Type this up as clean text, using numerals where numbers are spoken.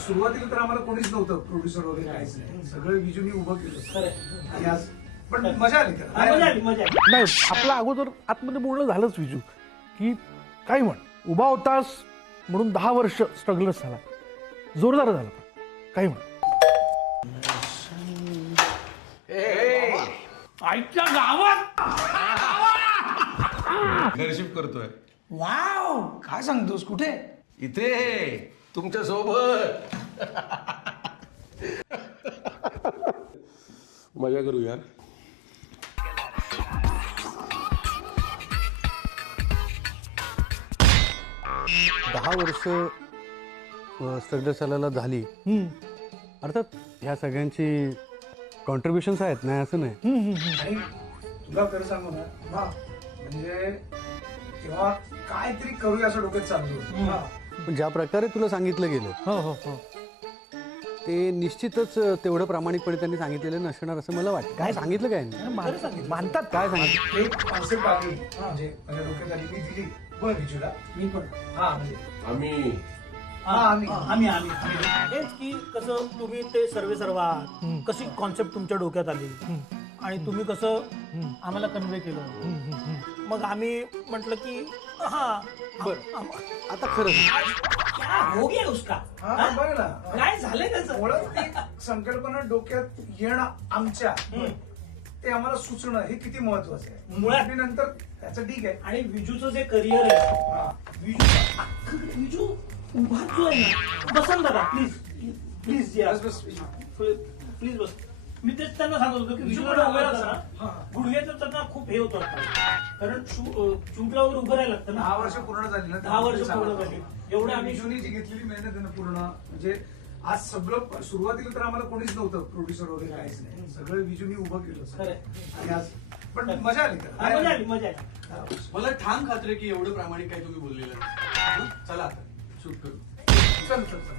सुरुवातीला तर आम्हाला कोणीच नव्हतं, प्रोड्युसर वगैरे काहीच नाही, सगळं विजूनी उभं केलं. आणि आज पण मजा आली नाही, आपलं अगोदर आतमध्ये बोलणं झालंच विजू की काय म्हण उभा होतास म्हणून 10 वर्ष स्ट्रगलच झाला, जोरदार झाला, पण काही म्हण आईच्या गावात घरशिफ्ट करतोय. वाव, काय सांगतोस? कुठे? इथे तुमच्या सोबत. मजा करूया. 10 वर्ष स्ट्रगल चालायला झाली. अर्थात ह्या सगळ्यांची कॉन्ट्रीब्युशन्स आहेत, नाही असं नाही. आणि तुला खरं सांगू ना, म्हणजे तेव्हा काहीतरी करूया असं डोक्यात चाललो. पण ज्या प्रकारे तुला सांगितलं गेलं ते निश्चितच तेवढं प्रामाणिकपणे त्यांनी सांगितलेलं नसणार असं मला वाटतं. काय सांगितलं काय मानतात काय सांगितलं? एक कॉन्सेप्ट आली, म्हणजे माझ्या डोक्यात आली, मी दिली बघ विजूला. मी पण आम्ही आम्ही हेच की कसं तुम्ही ते सर्वा कशी कॉन्सेप्ट तुमच्या डोक्यात आली आणि तुम्ही कसं आम्हाला कन्वे केलं. मग आम्ही म्हटलं की आता खरं हो गया उसका. बघ ना, काय झालंय त्याचं? मुळात ती संकल्पना डोक्यात येणं आमच्या, ते आम्हाला सुचणं हे किती महत्वाचं आहे. मुळात. आणि नंतर त्याचं ठीक आहे. आणि विजूचं जे करिअर आहे, विजू उभा जो आहे ना, बसन दादा प्लीज प्लीज या बस प्लीज बस. मी तेच त्यांना सांगत होतो की विजूला उभं राहतं ना, गुडघ्याचं त्यांना खूप हे होतं, कारण शूटला वगैरे उभं राहायला लागतं ना. 10 वर्ष पूर्ण झाली ना. 10 वर्ष पूर्ण झाली. एवढं आम्ही विजूनी जी घेतलेली मेहनत आहे ना पूर्ण, म्हणजे आज सगळं सुरुवातीला तर आम्हाला कोणीच नव्हतं, प्रोड्युसर वगैरे काहीच नाही, सगळं विजूनी उभं केलं सगळं. आणि आज पण मजा आली. मजा आली. मला ठाम खात्री की एवढं प्रामाणिक काय तुम्ही बोललेलं. चला आता शूट करू. चल चल चल.